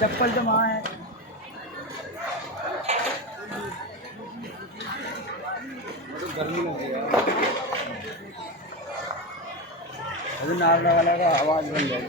चप्पल तो वहाँ है। गर्मी लगी है अभी नार लगा लगा आवाज़ बन जाएगी।